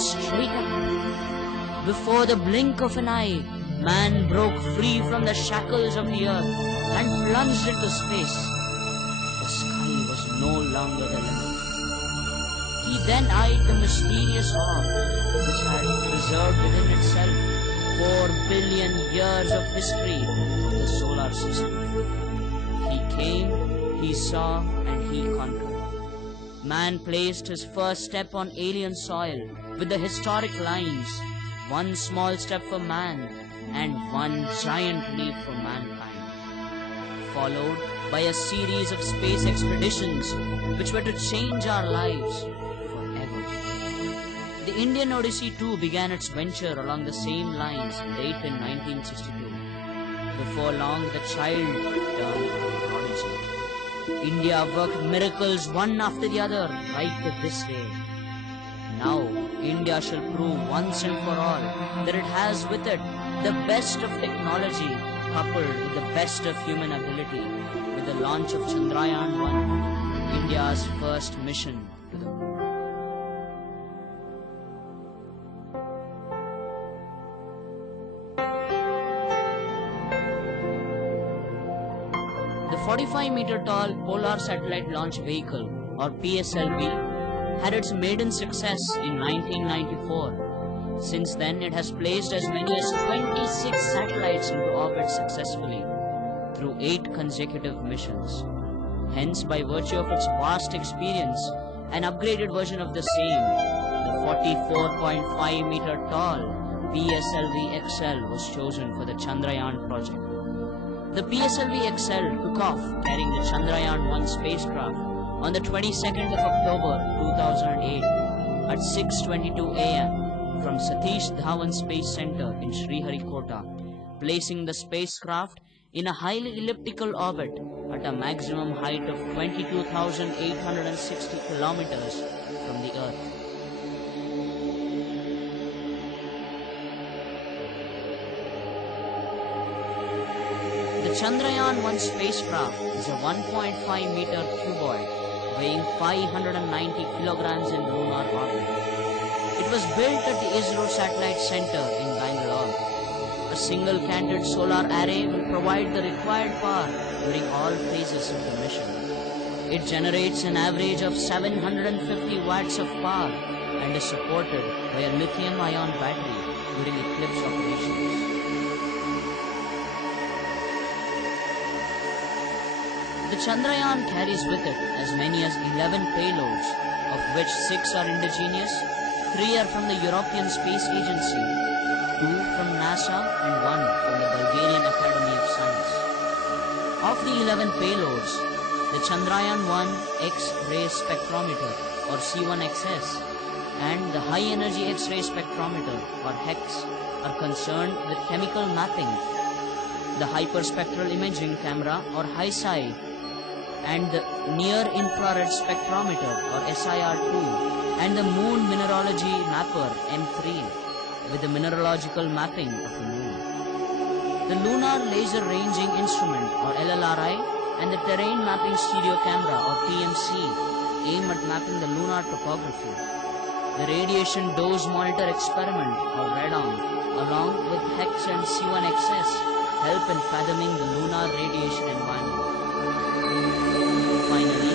straight up. Before the blink of an eye, man broke free from the shackles of the earth and plunged into space. The sky was no longer the limit. He then eyed the mysterious orb which had preserved within itself 4 billion years of history of the solar system. He came, he saw, and he conquered. Man placed his first step on alien soil with the historic lines, one small step for man and one giant leap for mankind, followed by a series of space expeditions which were to change our lives forever. The Indian Odyssey too began its venture along the same lines late in 1962. Before long, the child turned prodigy. India worked miracles one after the other right to this day. Now, India shall prove once and for all that it has with it the best of technology coupled with the best of human ability with the launch of Chandrayaan-1, India's first mission to the moon. The 45-meter-tall Polar Satellite Launch Vehicle, or PSLV, had its maiden success in 1994. Since then, it has placed as many as 26 satellites into orbit successfully through 8 consecutive missions. Hence, by virtue of its vast experience, an upgraded version of the same, the 44.5-meter-tall PSLV XL was chosen for the Chandrayaan project. The PSLV XL took off carrying the Chandrayaan-1 spacecraft on the 22nd of October 2008 at 6:22 a.m. from Satish Dhawan Space Center in Sriharikota, placing the spacecraft in a highly elliptical orbit at a maximum height of 22,860 kilometers from the Earth. The Chandrayaan-1 spacecraft is a 1.5-meter cuboid weighing 590 kilograms in lunar orbit. It was built at the ISRO Satellite Center in Bangalore. A single-canted solar array will provide the required power during all phases of the mission. It generates an average of 750 watts of power and is supported by a lithium-ion battery during eclipse operations. The Chandrayaan carries with it as many as 11 payloads, of which 6 are indigenous, 3 are from the European Space Agency, 2 from NASA and 1 from the Bulgarian Academy of Science. Of the 11 payloads, the Chandrayaan-1 X-ray spectrometer or C1XS and the High Energy X-ray spectrometer or HEX are concerned with chemical mapping, the Hyperspectral Imaging Camera or HiSi and the Near Infrared Spectrometer or SIR-2 and the Moon Mineralogy Mapper M3 with the mineralogical mapping of the moon. The Lunar Laser Ranging Instrument or LLRI and the Terrain Mapping Stereo Camera or TMC aim at mapping the lunar topography. The Radiation Dose Monitor Experiment or RADOM along with HEX and C1XS help in fathoming the lunar radiation environment. Finally,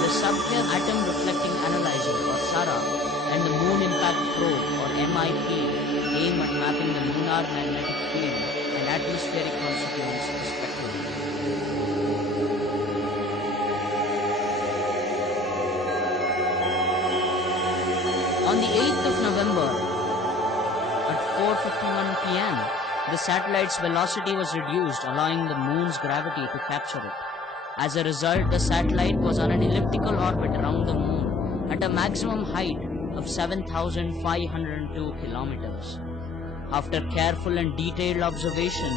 the Subcare Atom Reflecting Analyzer or SARA and the Moon Impact Probe or MIP aim at mapping the lunar magnetic field and atmospheric constituents respectively. On the 8th of November at 4:51 p.m., the satellite's velocity was reduced, allowing the moon's gravity to capture it. As a result, the satellite was on an elliptical orbit around the moon at a maximum height of 7,502 kilometers. After careful and detailed observation,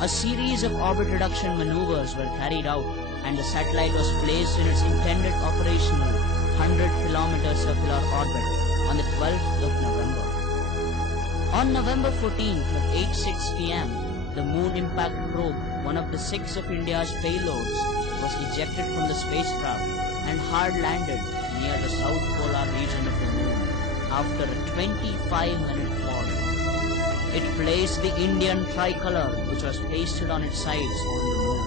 a series of orbit reduction maneuvers were carried out and the satellite was placed in its intended operational 100-kilometer circular orbit on the 12th of November. On November 14th at 8:06 p.m., the Moon Impact Probe, one of the 6 of India's payloads, was ejected from the spacecraft and hard landed near the south polar region of the moon after a 25-minute fall. It placed the Indian tricolor, which was pasted on its sides, on the moon.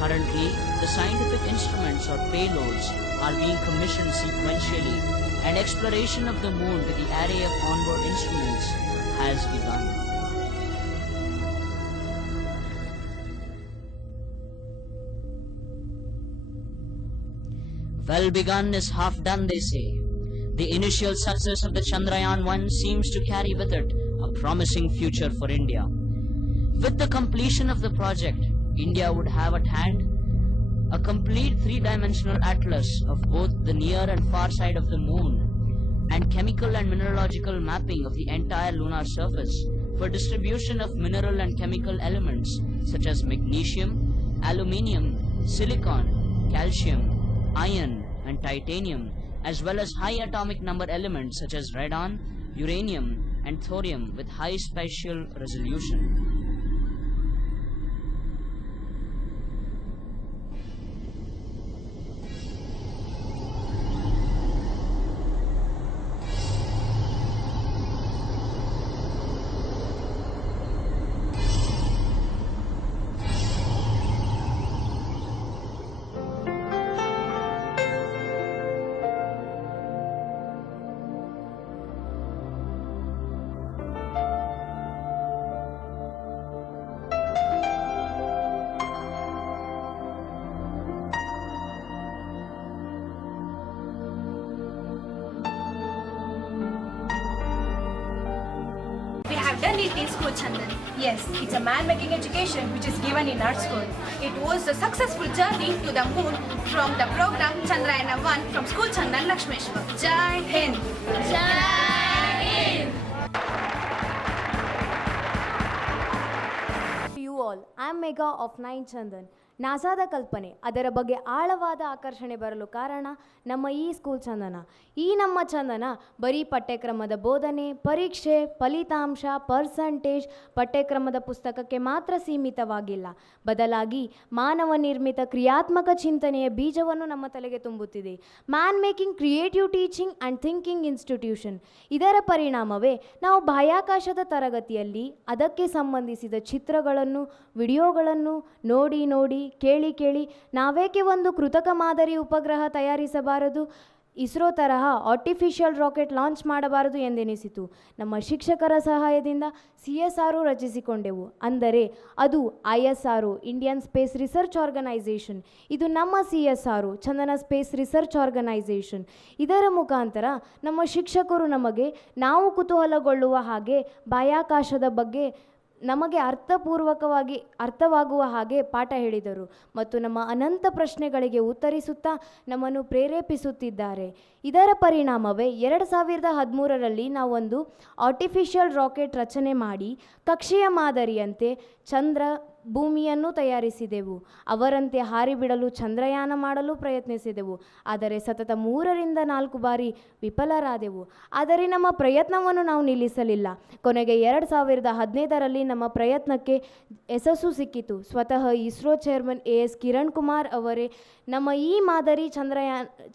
Currently, the scientific instruments or payloads are being commissioned sequentially, and exploration of the moon with the array of onboard instruments has begun. Well begun is half done, they say. The initial success of the Chandrayaan-1 seems to carry with it a promising future for India. With the completion of the project, India would have at hand a complete three-dimensional atlas of both the near and far side of the moon and chemical and mineralogical mapping of the entire lunar surface for distribution of mineral and chemical elements such as magnesium, aluminium, silicon, calcium, iron and titanium, as well as high atomic number elements such as radon, uranium and thorium with high spatial resolution. Done it in school, Chandan. Yes, it's a man-making education which is given in our school. It was a successful journey to the moon from the program Chandrayaan-1 from School Chandan Lakshmeshwar. Jai Hind! Jai Hind! To you all, I am Megha of 9 Chandan. ನಾಸಾದ ಕಲ್ಪನೆ ಅದರ ಬಗ್ಗೆ ಆಳವಾದ ಆಕರ್ಷಣೆ ಬರಲು ಕಾರಣ ನಮ್ಮ ಈ ಸ್ಕೂಲ್ ಚಂದನ. ಈ ನಮ್ಮ ಚಂದನ ಬರೀ ಪಠ್ಯಕ್ರಮದ ಬೋಧನೆ, ಪರೀಕ್ಷೆ, ಫಲಿತಾಂಶ, ಪರ್ಸಂಟೇಜ್, ಪಠ್ಯಕ್ರಮದ ಪುಸ್ತಕಕ್ಕೆ ಮಾತ್ರ ಸೀಮಿತವಾಗಿಲ್ಲ. ಬದಲಾಗಿ ಮಾನವ ನಿರ್ಮಿತ ಕ್ರಿಯಾತ್ಮಕ ಚಿಂತನೆಯ ಬೀಜವನ್ನು ನಮ್ಮ ತಲೆಗೆ ತುಂಬುತ್ತಿದೆ. Man making creative teaching and thinking institution. ಇದರ ಪರಿಣಾಮವೇ ನಾವು ಬಾಹ್ಯಾಕಾಶದ ತರಗತಿಯಲ್ಲಿ ಅದಕ್ಕೆ ಸಂಬಂಧಿಸಿದ ಚಿತ್ರಗಳನ್ನು, ವಿಡಿಯೋಗಳನ್ನು ನೋಡಿ ಕೇಳಿ ನಾವೇಕೆ ಒಂದು ಕೃತಕ ಮಾದರಿ ಉಪಗ್ರಹ ತಯಾರಿಸಬಾರದು, ಇಸ್ರೋ ತರಹ ಆರ್ಟಿಫಿಷಿಯಲ್ ರಾಕೆಟ್ ಲಾಂಚ್ ಮಾಡಬಾರದು ಎಂದೆನಿಸಿತು. ನಮ್ಮ ಶಿಕ್ಷಕರ ಸಹಾಯದಿಂದ CSR ರಚಿಸಿಕೊಂಡೆವು. ಅಂದರೆ ಅದು ISR, Indian space research organisation. ಇದು ನಮ್ಮ CSR, Chandana space research organisation. ಇದರ ಮುಖಾಂತರ ನಮ್ಮ ಶಿಕ್ಷಕರು ನಮಗೆ ನಾವು ಕುತೂಹಲಗೊಳ್ಳುವ ಹಾಗೆ ಬಾಹ್ಯಾಕಾಶದ ಬಗ್ಗೆ ನಮಗೆ ಅರ್ಥವಾಗುವ ಹಾಗೆ ಪಾಠ ಹೇಳಿದರು ಮತ್ತು ನಮ್ಮ ಅನಂತ ಪ್ರಶ್ನೆಗಳಿಗೆ ಉತ್ತರಿಸುತ್ತಾ ನಮ್ಮನ್ನು ಪ್ರೇರೇಪಿಸುತ್ತಿದ್ದಾರೆ. ಇದರ ಪರಿಣಾಮವೇ 2013ರಲ್ಲಿ ನಾವೊಂದು ಆರ್ಟಿಫಿಷಿಯಲ್ ರಾಕೆಟ್ ರಚನೆ ಮಾಡಿ ಕಕ್ಷೆಯ ಮಾದರಿಯಂತೆ ಚಂದ್ರ, ಭೂಮಿಯನ್ನು ತಯಾರಿಸಿದೆವು. ಅವರಂತೆ ಹಾರಿಬಿಡಲು ಚಂದ್ರಯಾನ ಮಾಡಲು ಪ್ರಯತ್ನಿಸಿದೆವು. ಆದರೆ ಸತತ 3ರಿಂದ 4 ಬಾರಿ ವಿಫಲರಾದೆವು. ಆದರೆ ನಮ್ಮ ಪ್ರಯತ್ನವನ್ನು ನಾವು ನಿಲ್ಲಿಸಲಿಲ್ಲ. ಕೊನೆಗೆ 2015ರಲ್ಲಿ ನಮ್ಮ ಪ್ರಯತ್ನಕ್ಕೆ ಯಶಸ್ಸು ಸಿಕ್ಕಿತು. ಸ್ವತಃ ಇಸ್ರೋ ಚೇರ್ಮನ್ AS ಕಿರಣ್ ಕುಮಾರ್ ಅವರೇ ನಮ್ಮ ಈ ಮಾದರಿ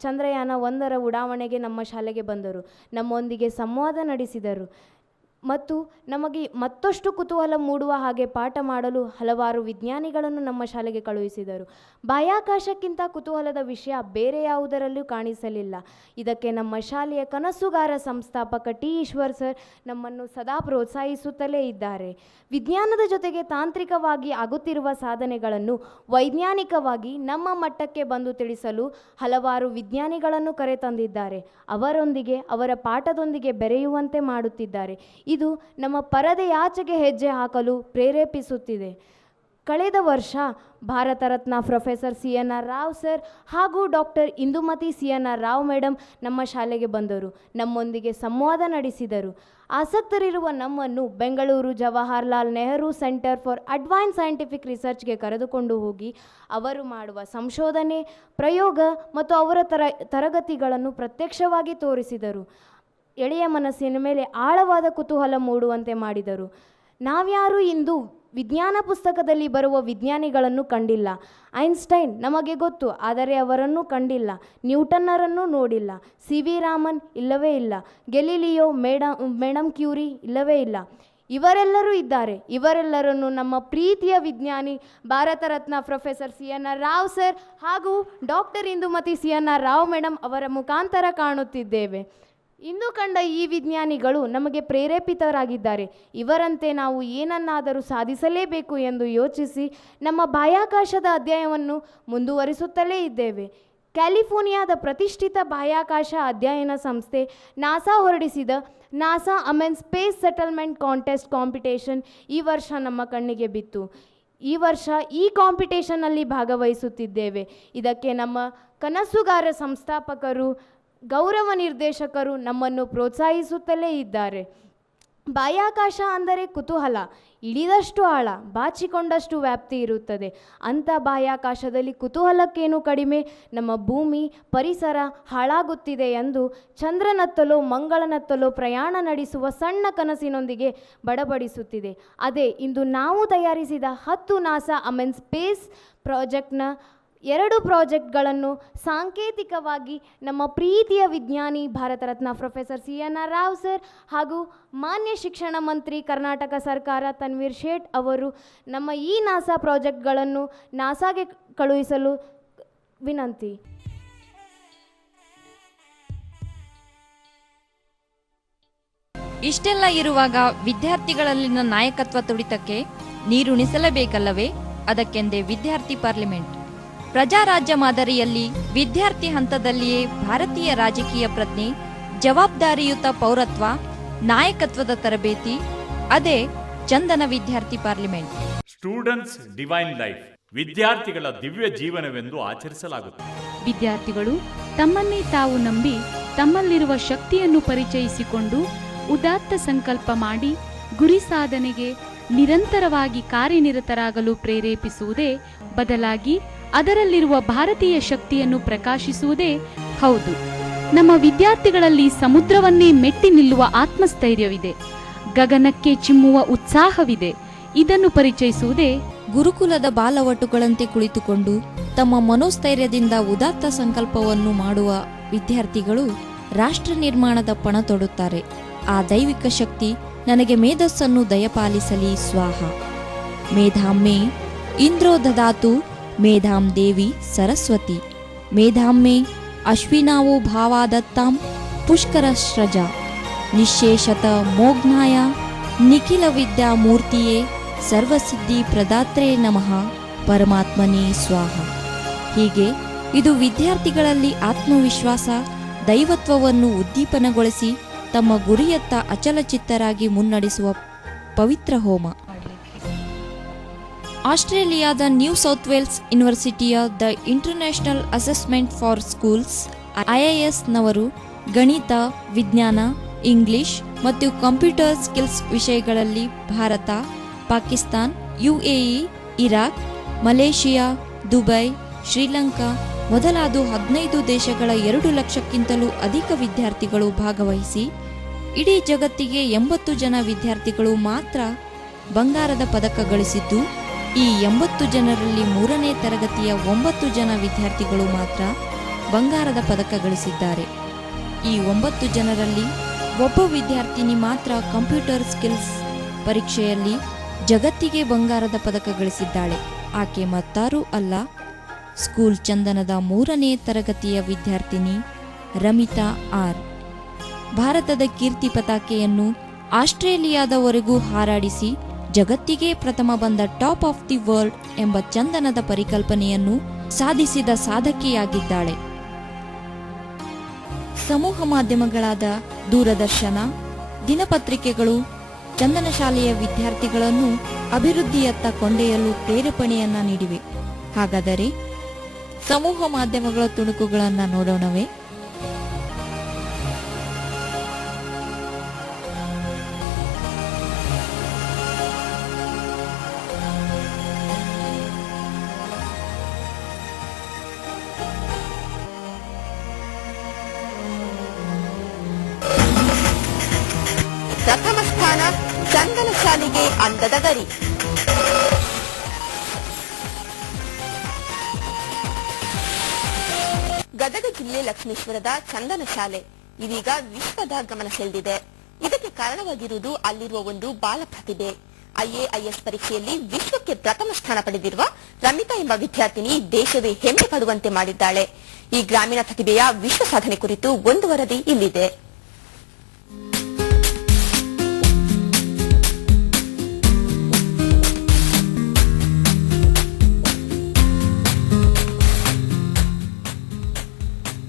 ಚಂದ್ರಯಾನ 1ರ ಉಡಾವಣೆಗೆ ನಮ್ಮ ಶಾಲೆಗೆ ಬಂದರು. ನಮ್ಮೊಂದಿಗೆ ಸಂವಾದ ನಡೆಸಿದರು ಮತ್ತು ನಮಗೆ ಮತ್ತಷ್ಟು ಕುತೂಹಲ ಮೂಡುವ ಹಾಗೆ ಪಾಠ ಮಾಡಲು ಹಲವಾರು ವಿಜ್ಞಾನಿಗಳನ್ನು ನಮ್ಮ ಶಾಲೆಗೆ ಕಳುಹಿಸಿದರು. ಬಾಹ್ಯಾಕಾಶಕ್ಕಿಂತ ಕುತೂಹಲದ ವಿಷಯ ಬೇರೆ ಯಾವುದರಲ್ಲೂ ಕಾಣಿಸಲಿಲ್ಲ. ಇದಕ್ಕೆ ನಮ್ಮ ಶಾಲೆಯ ಕನಸುಗಾರ ಸಂಸ್ಥಾಪಕ T. ಈಶ್ವರ್ ಸರ್ ನಮ್ಮನ್ನು ಸದಾ ಪ್ರೋತ್ಸಾಹಿಸುತ್ತಲೇ ಇದ್ದಾರೆ. ವಿಜ್ಞಾನದ ಜೊತೆಗೆ ತಾಂತ್ರಿಕವಾಗಿ ಆಗುತ್ತಿರುವ ಸಾಧನೆಗಳನ್ನು ವೈಜ್ಞಾನಿಕವಾಗಿ ನಮ್ಮ ಮಟ್ಟಕ್ಕೆ ಬಂದು ತಿಳಿಸಲು ಹಲವಾರು ವಿಜ್ಞಾನಿಗಳನ್ನು ಕರೆತಂದಿದ್ದಾರೆ. ಅವರೊಂದಿಗೆ ಅವರ ಪಾಠದೊಂದಿಗೆ ಬೆರೆಯುವಂತೆ ಮಾಡುತ್ತಿದ್ದಾರೆ. ಇದು ನಮ್ಮ ಪರದೆಯಾಚೆಗೆ ಹೆಜ್ಜೆ ಹಾಕಲು ಪ್ರೇರೇಪಿಸುತ್ತಿದೆ. ಕಳೆದ ವರ್ಷ Bharat Ratna professor CNR Rao sir ಹಾಗೂ doctor Indumati CNR Rao madam ನಮ್ಮ ಶಾಲೆಗೆ ಬಂದರು. ನಮ್ಮೊಂದಿಗೆ ಸಂವಾದ ನಡೆಸಿದರು. ಆಸಕ್ತರಿರುವ ನಮ್ಮನ್ನು Bengaluru Jawaharlal Nehru centre for advance scientific ರಿಸರ್ಚ್ಗೆ ಕರೆದುಕೊಂಡು ಹೋಗಿ ಅವರು ಮಾಡುವ ಸಂಶೋಧನೆ, ಪ್ರಯೋಗ ಮತ್ತು ಅವರ ತರಗತಿಗಳನ್ನು ಪ್ರತ್ಯಕ್ಷವಾಗಿ ತೋರಿಸಿದರು. ಎಳೆಯ ಮನಸ್ಸಿನ ಮೇಲೆ ಆಳವಾದ ಕುತೂಹಲ ಮೂಡುವಂತೆ ಮಾಡಿದರು. ನಾವ್ಯಾರು ಇಂದು ವಿಜ್ಞಾನ ಪುಸ್ತಕದಲ್ಲಿ ಬರುವ ವಿಜ್ಞಾನಿಗಳನ್ನು ಕಂಡಿಲ್ಲ. ಐನ್ಸ್ಟೈನ್ ನಮಗೆ ಗೊತ್ತು, ಆದರೆ ಅವರನ್ನು ಕಂಡಿಲ್ಲ. ನ್ಯೂಟನ್ನರನ್ನು ನೋಡಿಲ್ಲ. ಸಿ ವಿ ರಾಮನ್ ಇಲ್ಲವೇ ಇಲ್ಲ. ಗೆಲಿಲಿಯೋ, ಮೇಡಮ್ ಕ್ಯೂರಿ ಇಲ್ಲವೇ ಇಲ್ಲ. ಇವರೆಲ್ಲರೂ ಇದ್ದಾರೆ. ಇವರೆಲ್ಲರನ್ನು ನಮ್ಮ ಪ್ರೀತಿಯ ವಿಜ್ಞಾನಿ ಭಾರತ Ratna professor CNR Rao sir ಹಾಗೂ ಡಾಕ್ಟರ್ ಇಂದುಮತಿ CNR ರಾವ್ ಮೇಡಮ್ ಅವರ ಮುಖಾಂತರ ಕಾಣುತ್ತಿದ್ದೇವೆ. ಇಂದು ಕಂಡ ಈ ವಿಜ್ಞಾನಿಗಳು ನಮಗೆ ಪ್ರೇರೇಪಿತರಾಗಿದ್ದಾರೆ. ಇವರಂತೆ ನಾವು ಏನನ್ನಾದರೂ ಸಾಧಿಸಲೇಬೇಕು ಎಂದು ಯೋಚಿಸಿ ನಮ್ಮ ಬಾಹ್ಯಾಕಾಶದ ಅಧ್ಯಯನವನ್ನು ಮುಂದುವರಿಸುತ್ತಲೇ ಇದ್ದೇವೆ. ಕ್ಯಾಲಿಫೋರ್ನಿಯಾದ ಪ್ರತಿಷ್ಠಿತ ಬಾಹ್ಯಾಕಾಶ ಅಧ್ಯಯನ ಸಂಸ್ಥೆ ನಾಸಾ ಹೊರಡಿಸಿದ NASA amen space settlement competition ಈ ವರ್ಷ ನಮ್ಮ ಕಣ್ಣಿಗೆ ಬಿತ್ತು. ಈ ವರ್ಷ ಈ ಕಾಂಪಿಟೇಷನ್ನಲ್ಲಿ ಭಾಗವಹಿಸುತ್ತಿದ್ದೇವೆ. ಇದಕ್ಕೆ ನಮ್ಮ ಕನಸುಗಾರ ಸಂಸ್ಥಾಪಕರು, ಗೌರವ ನಿರ್ದೇಶಕರು ನಮ್ಮನ್ನು ಪ್ರೋತ್ಸಾಹಿಸುತ್ತಲೇ ಇದ್ದಾರೆ. ಬಾಹ್ಯಾಕಾಶ ಅಂದರೆ ಕುತೂಹಲ. ಇಳಿದಷ್ಟು ಆಳ, ಬಾಚಿಕೊಂಡಷ್ಟು ವ್ಯಾಪ್ತಿ ಇರುತ್ತದೆ. ಅಂಥ ಬಾಹ್ಯಾಕಾಶದಲ್ಲಿ ಕುತೂಹಲಕ್ಕೇನು ಕಡಿಮೆ? ನಮ್ಮ ಭೂಮಿ ಪರಿಸರ ಹಾಳಾಗುತ್ತಿದೆ ಎಂದು ಚಂದ್ರನತ್ತಲೋ ಮಂಗಳನತ್ತಲೋ ಪ್ರಯಾಣ ನಡೆಸುವ ಸಣ್ಣ ಕನಸಿನೊಂದಿಗೆ ಬಡಬಡಿಸುತ್ತಿದೆ. ಅದೇ ಇಂದು ನಾವು ತಯಾರಿಸಿದ 10 ನಾಸಾ ಅಮೆನ್ ಸ್ಪೇಸ್ ಪ್ರಾಜೆಕ್ಟ್ನ 2 ಪ್ರಾಜೆಕ್ಟ್ಗಳನ್ನು ಸಾಂಕೇತಿಕವಾಗಿ ನಮ್ಮ ಪ್ರೀತಿಯ ವಿಜ್ಞಾನಿ ಭಾರತ Ratna professor CNR Rao sir ಹಾಗೂ ಮಾನ್ಯ ಶಿಕ್ಷಣ ಮಂತ್ರಿ ಕರ್ನಾಟಕ ಸರ್ಕಾರ ತನ್ವೀರ್ ಶೇಟ್ ಅವರು ನಮ್ಮ ಈ ನಾಸಾ ಪ್ರಾಜೆಕ್ಟ್ಗಳನ್ನು ನಾಸಾಗೆ ಕಳುಹಿಸಲು ವಿನಂತಿ. ಇಷ್ಟೆಲ್ಲ ಇರುವಾಗ ವಿದ್ಯಾರ್ಥಿಗಳಲ್ಲಿನ ನಾಯಕತ್ವ ತುಡಿತಕ್ಕೆ ನೀರುಣಿಸಲೇಬೇಕಲ್ಲವೇ? ಅದಕ್ಕೆಂದೇ ವಿದ್ಯಾರ್ಥಿ ಪಾರ್ಲಿಮೆಂಟ್. ಪ್ರಜಾರಾಜ್ಯ ಮಾದರಿಯಲ್ಲಿ ವಿದ್ಯಾರ್ಥಿ ಹಂತದಲ್ಲಿಯೇ ಭಾರತೀಯ ರಾಜಕೀಯ ಪ್ರಜ್ಞೆ, ಜವಾಬ್ದಾರಿಯುತ ಪೌರತ್ವ, ನಾಯಕತ್ವದ ತರಬೇತಿ, ಅದೇ ಚಂದನ ವಿದ್ಯಾರ್ಥಿ ಪಾರ್ಲಿಮೆಂಟ್. ಸ್ಟೂಡೆಂಟ್ಸ್ ಡಿವೈನ್ ಲೈಫ್, ವಿದ್ಯಾರ್ಥಿಗಳ ದಿವ್ಯ ಜೀವನವೆಂದು ಆಚರಿಸಲಾಗುತ್ತದೆ. ವಿದ್ಯಾರ್ಥಿಗಳು ತಮ್ಮನ್ನೇ ತಾವು ನಂಬಿ ತಮ್ಮಲ್ಲಿರುವ ಶಕ್ತಿಯನ್ನು ಪರಿಚಯಿಸಿಕೊಂಡು ಉದಾತ್ತ ಸಂಕಲ್ಪ ಮಾಡಿ ಗುರಿ ಸಾಧನೆಗೆ ನಿರಂತರವಾಗಿ ಕಾರ್ಯನಿರತರಾಗಲು ಪ್ರೇರೇಪಿಸುವುದೇ, ಬದಲಾಗಿ ಅದರಲ್ಲಿರುವ ಭಾರತೀಯ ಶಕ್ತಿಯನ್ನು ಪ್ರಕಾಶಿಸುವುದೇ ಹೌದು. ನಮ್ಮ ವಿದ್ಯಾರ್ಥಿಗಳಲ್ಲಿ ಸಮುದ್ರವನ್ನೇ ಮೆಟ್ಟಿ ನಿಲ್ಲುವ ಆತ್ಮಸ್ಥೈರ್ಯವಿದೆ, ಗಗನಕ್ಕೆ ಚಿಮ್ಮುವ ಉತ್ಸಾಹವಿದೆ. ಇದನ್ನು ಪರಿಚಯಿಸುವುದೇ ಗುರುಕುಲದ ಬಾಲವಟುಗಳಂತೆ ಕುಳಿತುಕೊಂಡು ತಮ್ಮ ಮನೋಸ್ಥೈರ್ಯದಿಂದ ಉದಾತ್ತ ಸಂಕಲ್ಪವನ್ನು ಮಾಡುವ ವಿದ್ಯಾರ್ಥಿಗಳು ರಾಷ್ಟ್ರ ನಿರ್ಮಾಣದ ಪಣ ತೊಡುತ್ತಾರೆ. ಆ ದೈವಿಕ ಶಕ್ತಿ ನನಗೆ ಮೇಧಸ್ಸನ್ನು ದಯಪಾಲಿಸಲಿ ಸ್ವಾಹ. ಮೇಧಾಮೇ ಇಂದ್ರೋ ದದಾತು ಮೇಧಾಂ ದೇವಿ ಸರಸ್ವತಿ. ಮೇಧಾಮೇ ಅಶ್ವಿನಾವೋ ಭಾವಾದತ್ತಾಂ ಪುಷ್ಕರಶ್ರಜ. ನಿಶೇಷತ ಮೋಘ್ನಾಯ ನಿಖಿಲ ವಿದ್ಯಾ ಮೂರ್ತಿಯೇ ಸರ್ವಸಿದ್ಧಿ ಪ್ರದಾತ್ರೇ ನಮಃ ಪರಮಾತ್ಮನೇ ಸ್ವಾಹ. ಹೀಗೆ ಇದು ವಿದ್ಯಾರ್ಥಿಗಳಲ್ಲಿ ಆತ್ಮವಿಶ್ವಾಸ, ದೈವತ್ವವನ್ನು ಉದ್ದೀಪನಗೊಳಿಸಿ ತಮ್ಮ ಗುರಿಯತ್ತ ಅಚಲಚಿತ್ತರಾಗಿ ಮುನ್ನಡೆಸುವ ಪವಿತ್ರ ಹೋಮ. ಆಸ್ಟ್ರೇಲಿಯಾದ ನ್ಯೂ ಸೌತ್ ವೇಲ್ಸ್ ಯೂನಿವರ್ಸಿಟಿಯ the International Assessment for Schools IIS-ನವರು ಗಣಿತ, ವಿಜ್ಞಾನ, ಇಂಗ್ಲಿಷ್ ಮತ್ತು ಕಂಪ್ಯೂಟರ್ ಸ್ಕಿಲ್ಸ್ ವಿಷಯಗಳಲ್ಲಿ Bharat, Pakistan, UAE, Iraq, Malaysia, Dubai, Sri Lanka ಮೊದಲಾದ 15 ದೇಶಗಳ 2 ಲಕ್ಷಕ್ಕಿಂತಲೂ ಅಧಿಕ ವಿದ್ಯಾರ್ಥಿಗಳು ಭಾಗವಹಿಸಿ ಇಡೀ ಜಗತ್ತಿಗೆ 80 ಜನ ವಿದ್ಯಾರ್ಥಿಗಳು ಮಾತ್ರ ಬಂಗಾರದ ಪದಕ ಗಳಿಸಿದ್ದು, ಈ 80 ಜನರಲ್ಲಿ 3ನೇ ತರಗತಿಯ 9 ಜನ ವಿದ್ಯಾರ್ಥಿಗಳು ಮಾತ್ರ ಬಂಗಾರದ ಪದಕ ಗಳಿಸಿದ್ದಾರೆ. ಈ 9 ಜನರಲ್ಲಿ ಒಬ್ಬ ವಿದ್ಯಾರ್ಥಿನಿ ಮಾತ್ರ ಕಂಪ್ಯೂಟರ್ ಸ್ಕಿಲ್ಸ್ ಪರೀಕ್ಷೆಯಲ್ಲಿ ಜಗತ್ತಿಗೆ ಬಂಗಾರದ ಪದಕ ಗಳಿಸಿದ್ದಾಳೆ. ಆಕೆ ಮತ್ತಾರೂ ಅಲ್ಲ, ಸ್ಕೂಲ್ ಚಂದನದ 3ನೇ ತರಗತಿಯ ವಿದ್ಯಾರ್ಥಿನಿ ರಮಿತಾ ಆರ್. ಭಾರತದ ಕೀರ್ತಿ ಪತಾಕೆಯನ್ನು ಆಸ್ಟ್ರೇಲಿಯಾದವರೆಗೂ ಹಾರಾಡಿಸಿ ಜಗತ್ತಿಗೆ ಪ್ರಥಮ ಬಂದ ಟಾಪ್ ಆಫ್ ದಿ ವರ್ಲ್ಡ್ ಎಂಬ ಚಂದನದ ಪರಿಕಲ್ಪನೆಯನ್ನು ಸಾಧಿಸಿದ ಸಾಧಕಿಯಾಗಿದ್ದಾಳೆ. ಸಮೂಹ ಮಾಧ್ಯಮಗಳಾದ ದೂರದರ್ಶನ, ದಿನಪತ್ರಿಕೆಗಳು ಚಂದನ ಶಾಲೆಯ ವಿದ್ಯಾರ್ಥಿಗಳನ್ನು ಅಭಿವೃದ್ಧಿಯತ್ತ ಕೊಂಡೊಯ್ಯಲು ಪ್ರೇರೇಪಣೆಯನ್ನ ನೀಡಿವೆ. ಹಾಗಾದರೆ ಸಮೂಹ ಮಾಧ್ಯಮಗಳ ತುಣುಕುಗಳನ್ನು ನೋಡೋಣವೇ? ಪ್ರಥಮ ಸ್ಥಾನ ಚಂದನ ಶಾಲೆಗೆ ಅಂದದ ಗರಿ. ಜಿಲ್ಲೆ ಲಕ್ಷ್ಮೇಶ್ವರದ ಚಂದನ ಶಾಲೆ ಇದೀಗ ವಿಶ್ವದ ಗಮನ ಸೆಳೆದಿದೆ. ಇದಕ್ಕೆ ಕಾರಣವಾಗಿರುವುದು ಅಲ್ಲಿರುವ ಒಂದು ಬಾಲ ಪ್ರತಿಭೆ. ಐಎಐಎಸ್ ಪರೀಕ್ಷೆಯಲ್ಲಿ ವಿಶ್ವಕ್ಕೆ ಪ್ರಥಮ ಸ್ಥಾನ ಪಡೆದಿರುವ ರಮಿತಾ ಎಂಬ ವಿದ್ಯಾರ್ಥಿನಿ ದೇಶವೇ ಹೆಮ್ಮೆ ಪಡುವಂತೆ ಮಾಡಿದ್ದಾಳೆ. ಈ ಗ್ರಾಮೀಣ ಪ್ರತಿಭೆಯ ವಿಶ್ವ ಸಾಧನೆ ಕುರಿತು ಒಂದು ವರದಿ ಇಲ್ಲಿದೆ.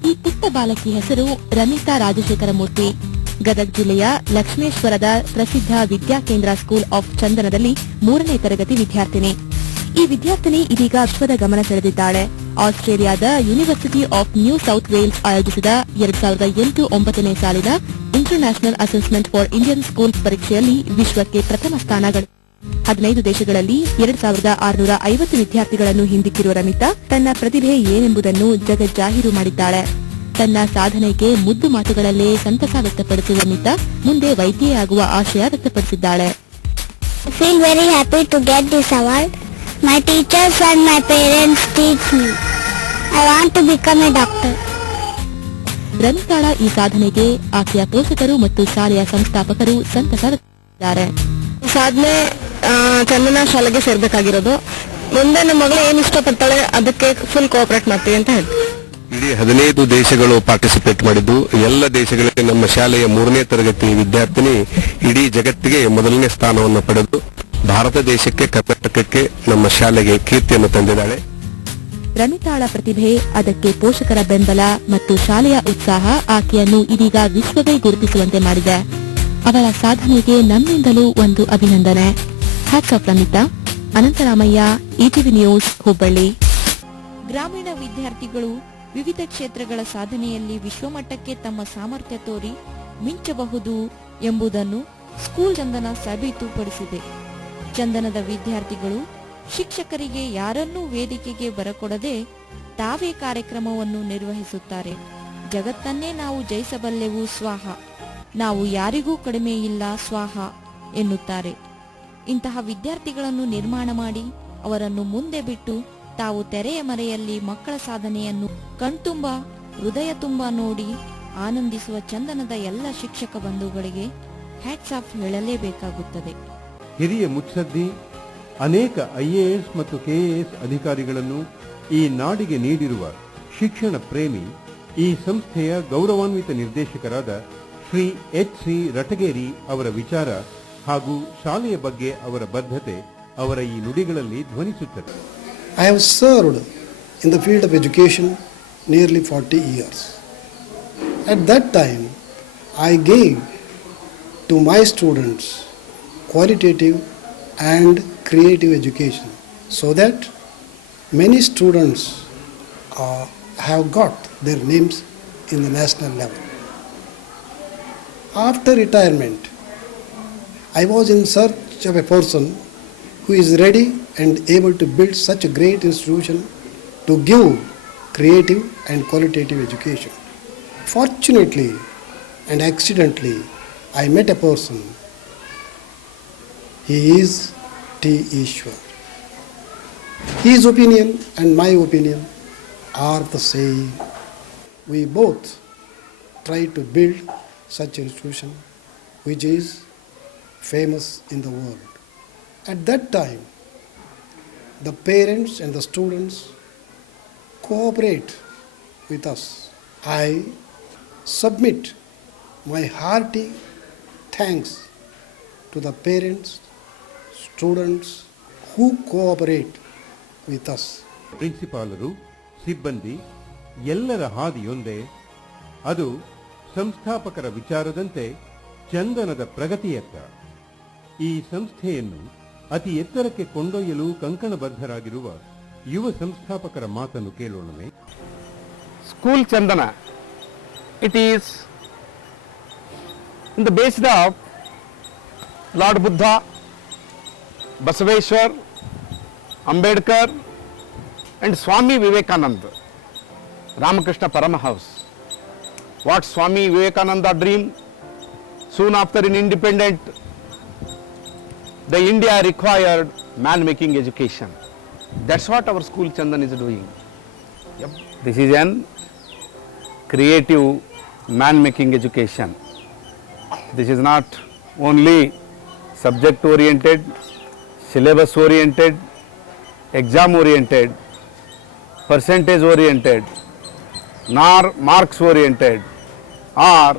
ಈ ಪುಟ್ಟ ಬಾಲಕಿ ಹೆಸರು ರಮಿತಾ ರಾಜಶೇಖರ ಮೂರ್ತಿ. ಗದಗ ಜಿಲ್ಲೆಯ ಲಕ್ಷ್ಮೇಶ್ವರದ ಪ್ರಸಿದ್ಧ ವಿದ್ಯಾಕೇಂದ್ರ ಸ್ಕೂಲ್ ಆಫ್ ಚಂದನದಲ್ಲಿ 3ನೇ ತರಗತಿ ವಿದ್ಯಾರ್ಥಿನಿ. ಈ ವಿದ್ಯಾರ್ಥಿನಿ ಇದೀಗ ವಿಶ್ವದ ಗಮನ ಸೆಳೆದಿದ್ದಾಳೆ. ಆಸ್ಟ್ರೇಲಿಯಾದ university of new South Wales ಆಯೋಜಿಸಿದ 2008-9ನೇ ಸಾಲಿನ international Assessment for Indian school ಪರೀಕ್ಷೆಯಲ್ಲಿ ವಿಶ್ವಕ್ಕೆ ಪ್ರಥಮ ಸ್ಥಾನ ಗಳಿಸಿದೆ. 15 ದೇಶಗಳಲ್ಲಿ 2650 ವಿದ್ಯಾರ್ಥಿಗಳನ್ನು ಹಿಂದಿಕ್ಕಿರುವ ರಮಿತಾ ತನ್ನ ಪ್ರತಿಭೆ ಏನೆಂಬುದನ್ನು ಜಗಜ್ಜಾಹೀರು ಮಾಡಿದ್ದಾಳೆ. ತನ್ನ ಸಾಧನೆಗೆ ಮುದ್ದು ಮಾತುಗಳಲ್ಲೇ ಸಂತಸ ವ್ಯಕ್ತಪಡಿಸಿದ ರಮಿತಾ ಮುಂದೆ ವೈದ್ಯೆಯಾಗುವ ಆಶಯ ವ್ಯಕ್ತಪಡಿಸಿದ್ದಾಳೆ. I feel very happy to get this award. My teachers and my parents teach me. I want to become a doctor. ರಮಿತಾಳ ಈ ಸಾಧನೆಗೆ ಆಕೆಯ ಪೋಷಕರು ಮತ್ತು ಶಾಲೆಯ ಸಂಸ್ಥಾಪಕರು ಸಂತಸ ವ್ಯಕ್ತಪಡಿಸಿದ್ದಾರೆ. ಸಾಧನೆ ಚಂದನ ಶಾಲೆಗೆ ಸೇರ್ಬೇಕಾಗಿರೋದು. ಮುಂದೆ ನಮ್ಮ ಮಗಳು ಏನ್ ಇಷ್ಟಪಡ್ತಾಳೆ ಅದಕ್ಕೆ ಫುಲ್ ಕೋಆಪರೇಟ್ ಮಾಡ್ತೀವಿ ಅಂತ ಹೇಳಿ. ಇಡೀ 15 ದೇಶಗಳು ಪಾರ್ಟಿಸಿಪೇಟ್ ಮಾಡಿದ್ದು. ಎಲ್ಲ ದೇಶಗಳಲ್ಲಿ ನಮ್ಮ ಶಾಲೆಯ 3ನೇ ತರಗತಿ ವಿದ್ಯಾರ್ಥಿನಿ ಇಡೀ ಜಗತ್ತಿಗೆ ಮೊದಲನೇ ಸ್ಥಾನವನ್ನು ಪಡೆದು ಭಾರತ ದೇಶಕ್ಕೆ, ಕರ್ನಾಟಕಕ್ಕೆ, ನಮ್ಮ ಶಾಲೆಗೆ ಕೀರ್ತಿಯನ್ನು ತಂದಿದ್ದಾಳೆ. ರಮಿತಾಳ ಪ್ರತಿಭೆ, ಅದಕ್ಕೆ ಪೋಷಕರ ಬೆಂಬಲ ಮತ್ತು ಶಾಲೆಯ ಉತ್ಸಾಹ ಆಕೆಯನ್ನು ಇದೀಗ ವಿಶ್ವವೇ ಗುರುತಿಸುವಂತೆ ಮಾಡಿದೆ. ಅವಳ ಸಾಧನೆಗೆ ನಮ್ಮಿಂದಲೂ ಒಂದು ಅಭಿನಂದನೆ. Hats off Ramitha. Anantharamaiah, ETV news, Hubballi. ಗ್ರಾಮೀಣ ವಿದ್ಯಾರ್ಥಿಗಳು ವಿವಿಧ ಕ್ಷೇತ್ರಗಳ ಸಾಧನೆಯಲ್ಲಿ ವಿಶ್ವಮಟ್ಟಕ್ಕೆ ತಮ್ಮ ಸಾಮರ್ಥ್ಯ ತೋರಿ ಮಿಂಚಬಹುದು ಎಂಬುದನ್ನು ಸ್ಕೂಲ್ ಚಂದನ ಸಾಬೀತುಪಡಿಸಿದೆ. ಚಂದನದ ವಿದ್ಯಾರ್ಥಿಗಳು ಶಿಕ್ಷಕರಿಗೆ ಯಾರನ್ನೂ ವೇದಿಕೆಗೆ ಬರಕೊಡದೆ ತಾವೇ ಕಾರ್ಯಕ್ರಮವನ್ನು ನಿರ್ವಹಿಸುತ್ತಾರೆ. ಜಗತ್ತನ್ನೇ ನಾವು ಜಯಿಸಬಲ್ಲೆವು ಸ್ವಾಹ, ನಾವು ಯಾರಿಗೂ ಕಡಿಮೆ ಇಲ್ಲ ಸ್ವಾಹ ಎನ್ನುತ್ತಾರೆ. ಇಂತಹ ವಿದ್ಯಾರ್ಥಿಗಳನ್ನು ನಿರ್ಮಾಣ ಮಾಡಿ ಅವರನ್ನು ಮುಂದೆ ಬಿಟ್ಟು ತಾವು ತೆರೆಯ ಮರೆಯಲ್ಲಿ ಮಕ್ಕಳ ಸಾಧನೆಯನ್ನು ಕಣ್ತುಂಬ ಹೃದಯ ತುಂಬ ನೋಡಿ ಆನಂದಿಸುವ ಚಂದನದ ಎಲ್ಲ ಶಿಕ್ಷಕ ಬಂಧುಗಳಿಗೆ ಹ್ಯಾಟ್ಸ್ ಆಫ್ ಹೇಳಲೇಬೇಕಾಗುತ್ತದೆ. ಹಿರಿಯ ಮುತ್ಸದ್ದಿ, ಅನೇಕ IAS ಮತ್ತು KAS ಅಧಿಕಾರಿಗಳನ್ನು ಈ ನಾಡಿಗೆ ನೀಡಿರುವ ಶಿಕ್ಷಣ ಪ್ರೇಮಿ, ಈ ಸಂಸ್ಥೆಯ ಗೌರವಾನ್ವಿತ ನಿರ್ದೇಶಕರಾದ ಶ್ರೀ H.C. ರಟಗೇರಿ ಅವರ ವಿಚಾರ ಹಾಗೂ ಶಾಲೆಯ ಬಗ್ಗೆ ಅವರ ಬದ್ಧತೆ ಅವರ ಈ ನುಡಿಗಳಲ್ಲಿ ಧ್ವನಿಸುತ್ತದೆ. I have served in the field of education nearly 40 years. At that time, I gave to my students qualitative and creative education so that many students have got their names in the national level. After retirement, I was in search of a person who is ready and able to build such a great institution to give creative and qualitative education. Fortunately and accidentally, I met a person. He is T. Ishwar. His opinion and my opinion are the same. We both try to build such an institution which is famous in the world. At that time, the parents and the students cooperate with us. I submit my hearty thanks to the parents, students who cooperate with us. ಪ್ರಿನ್ಸಿಪಾಲರು, ಸಿಬ್ಬಂದಿ ಎಲ್ಲರ ಹಾದಿಯೊಂದೇ. ಅದು ಸಂಸ್ಥಾಪಕರ ವಿಚಾರದಂತೆ ಚಂದನದ ಪ್ರಗತಿಯತ್ತ. ಈ ಸಂಸ್ಥೆಯನ್ನು ಅತಿ ಎತ್ತರಕ್ಕೆ ಕೊಂಡೊಯ್ಯಲು ಕಂಕಣಬದ್ಧರಾಗಿರುವ ಯುವ ಸಂಸ್ಥಾಪಕರ ಮಾತನ್ನು ಕೇಳೋಣವೇ? School Chandana, it is in the basis of Lord Buddha, Basaveshwar, Ambedkar and Swami Vivekananda, Ramakrishna Paramahamsa. What Swami Vivekananda dreamed, soon after in independent, the India required man-making education. That's what our school Chandan is doing. Yep. This is an creative man-making education. This is not only subject-oriented, syllabus-oriented, exam-oriented, percentage-oriented, nor marks-oriented or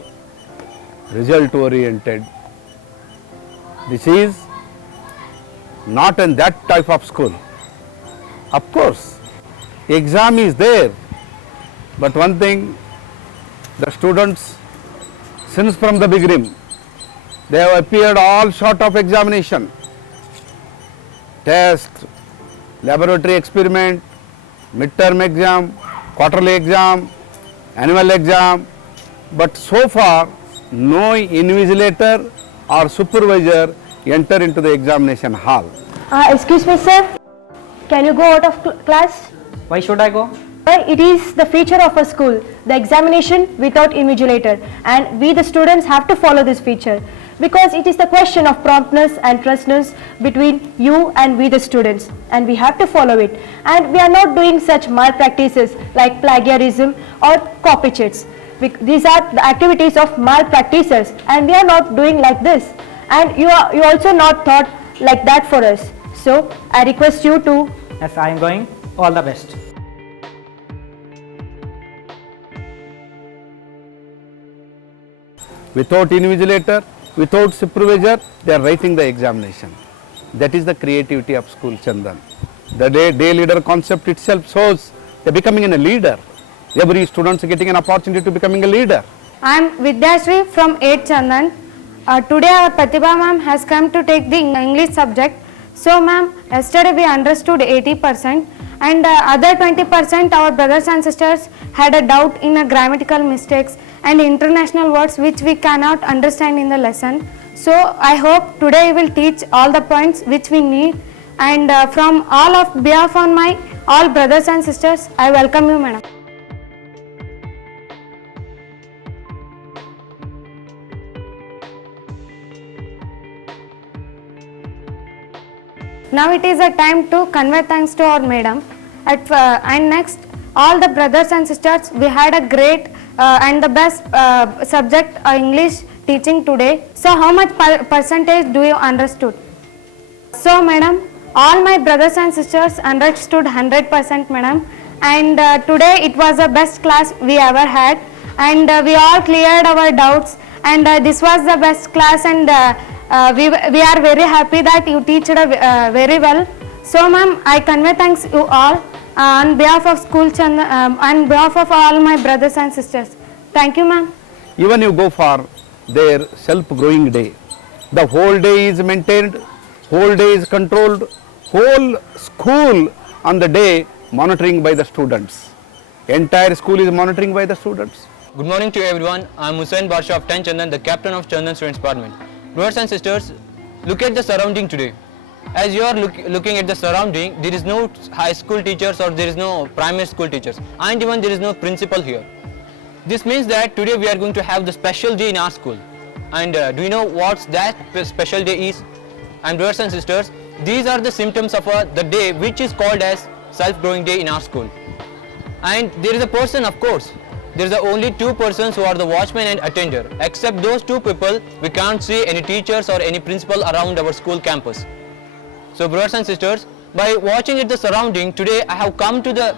result-oriented. This is not in that type of school. Of course, exam is there, but one thing, the students, since from the beginning, they have appeared all sort of examination, test, laboratory experiment, midterm exam, quarterly exam, annual exam, but so far no invigilator or supervisor enter into the examination hall. Excuse me, sir. Can you go out of class? Why should I go? It is the feature of a school, the examination without invigilator, and we the students have to follow this feature because it is the question of promptness and trustness between you and we the students, and we have to follow it. And we are not doing such malpractices like plagiarism or copy chits. These are the activities of malpractices, and we are not doing like this. And you also not thought like that for us. So I request you to. Yes, I am going. All the best. Without invigilator, without supervisor, they are writing the examination. That is the creativity of school, Chandan. The day leader concept itself shows they are becoming a leader. Every student is getting an opportunity to becoming a leader. I am Vidyashree from 8th Chandan. Today our Pratibha ma'am has come to take the English subject. So ma'am, yesterday we understood 80% and other 20% our brothers and sisters had a doubt in grammatical mistakes and international words which we cannot understand in the lesson. So I hope today we will teach all the points which we need, and from all of behalf on my all brothers and sisters, I welcome you, madam. Now it is a time to convey thanks to our madam. And next, all the brothers and sisters, we had a great and the best subject English teaching today. So how much percentage do you understood? So madam, all my brothers and sisters understood 100%, madam. And today it was the best class we ever had, and we all cleared our doubts, and this was the best class, and we are very happy that you teach very well. So ma'am, I convey thanks you all on behalf of school on behalf of all my brothers and sisters. Thank you, ma'am. Even you go for their self-growing day, the whole day is maintained, whole day is controlled, whole school on the day monitoring by the students. Entire school is monitoring by the students. Good morning to everyone. I am Hussain Barsha of 10 Chandan, the captain of Chandan Students Department. Brothers and sisters, look at the surrounding today. As you are looking at the surrounding, there is no high school teachers or there is no primary school teachers, and even there is no principal here. This means that today we are going to have the special day in our school. And do you know what that special day is? And brothers and sisters, these are the symptoms of the day which is called as self-growing day in our school. And there is a person, of course. There is only two persons who are the watchman and attender. Except those two people, we can't see any teachers or any principal around our school campus. So brothers and sisters, by watching at the surrounding, today I have come to the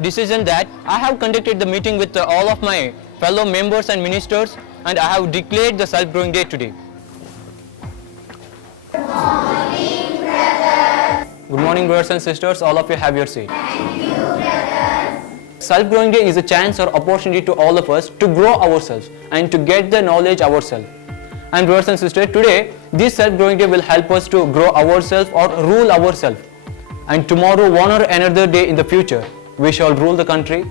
decision that I have conducted the meeting with all of my fellow members and ministers, and I have declared the self-growing day today. Good morning, brothers. Good morning, brothers and sisters. All of you have your seat. Thank you, brothers. Self-growing day is a chance or opportunity to all of us to grow ourselves and to get the knowledge ourselves. And brothers and sisters, today this self-growing day will help us to grow ourselves or rule ourselves. And tomorrow, one or another day in the future, we shall rule the country.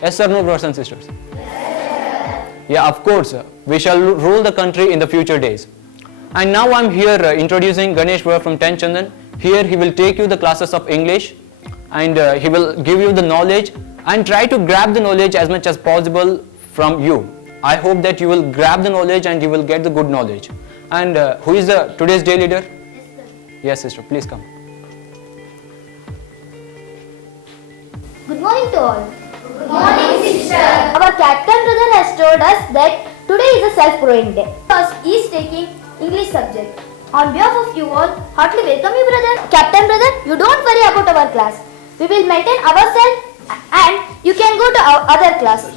Yes or no, brothers and sisters? Yes. Yeah, of course, we shall rule the country in the future days. And now I'm here introducing Ganesh Bhura from 10 Chandan. Here he will take you the classes of English, and he will give you the knowledge and try to grab the knowledge as much as possible from you. I hope that you will grab the knowledge and you will get the good knowledge. And who is today's day leader? Yes, sister, please come. Good morning to all. Good morning, sister. Our captain brother has told us that today is a self-growing day because he is taking English subject. On behalf of you all, heartily welcome you, brother. Captain brother, you don't worry about our class. We will maintain ourselves and you can go to our other class.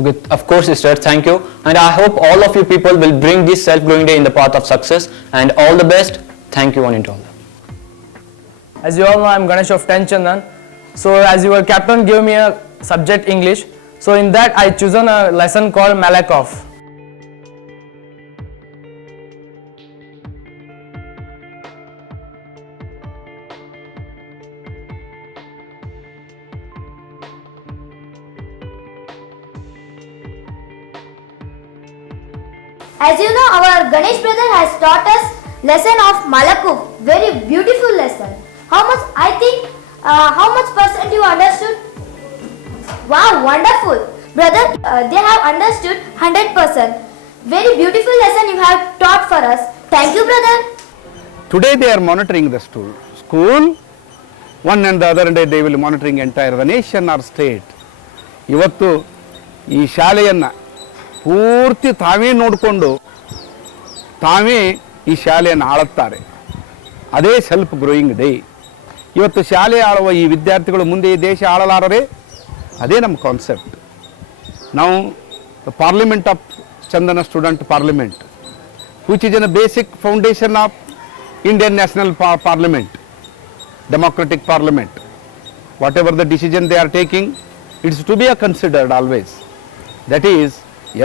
Okay, of course, sister, thank you. And I hope all of you people will bring this self-growing day in the path of success. And all the best. Thank you, one and all. As you all know, I am Ganesh of 10 Chandan. So as your captain gave me a subject English, so in that I chosen a lesson called Malakoff. As you know, our Ganesh brother has taught us lesson of Malakuf. Very beautiful lesson. How much percent you understood? Wow, wonderful. Brother, they have understood 100%. Very beautiful lesson you have taught for us. Thank you, brother. Today they are monitoring the school. One and the other day they will monitoring entire the nation or state. ಇವತ್ತು ಈ ಶಾಲೆಯನ್ನು ಪೂರ್ತಿ ತಾವೇ ನೋಡಿಕೊಂಡು ತಾವೇ ಈ ಶಾಲೆಯನ್ನು ಆಳುತ್ತಾರೆ. ಅದೇ ಸೆಲ್ಫ್ ಗ್ರೋಯಿಂಗ್ ಡೇ. ಇವತ್ತು ಶಾಲೆ ಆಳುವ ಈ ವಿದ್ಯಾರ್ಥಿಗಳು ಮುಂದೆ ಈ ದೇಶ ಆಳಲಾರರೆ, ಅದೇ ನಮ್ಮ ಕಾನ್ಸೆಪ್ಟ್. ನಾವು the parliament of Chandana student parliament, which is in a basic foundation of Indian National Parliament, democratic parliament. Whatever the decision they are taking, it is to be considered always. That is,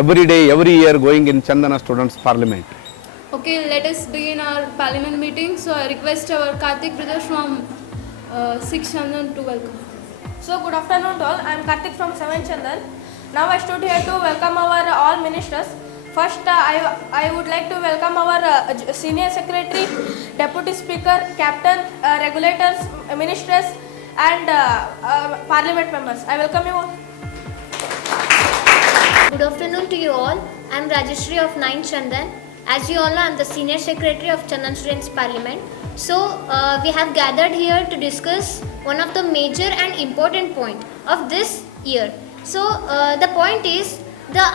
every day, every year going in Chandana Students Parliament. Okay, let us begin our parliament meeting. So I request our Karthik brother from 6 Chandan to welcome. So good afternoon to all. I am Karthik from 7 Chandan. Now I stood here to welcome our all ministers. First, I would like to welcome our senior secretary, deputy speaker, captain, regulators, ministers, and parliament members. I welcome you all. Good afternoon to you all. I am Rajeshri of 9 Chandan. As you all know, I am the senior secretary of Chandan Students Parliament. So we have gathered here to discuss one of the major and important point of this year. So the point is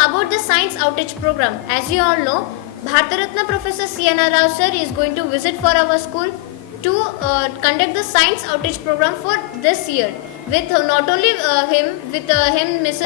about the science outreach program. As you all know, Bharata Ratna Professor C.N.R. Rao sir is going to visit for our school to conduct the science outreach program for this year. With not only him, Mrs.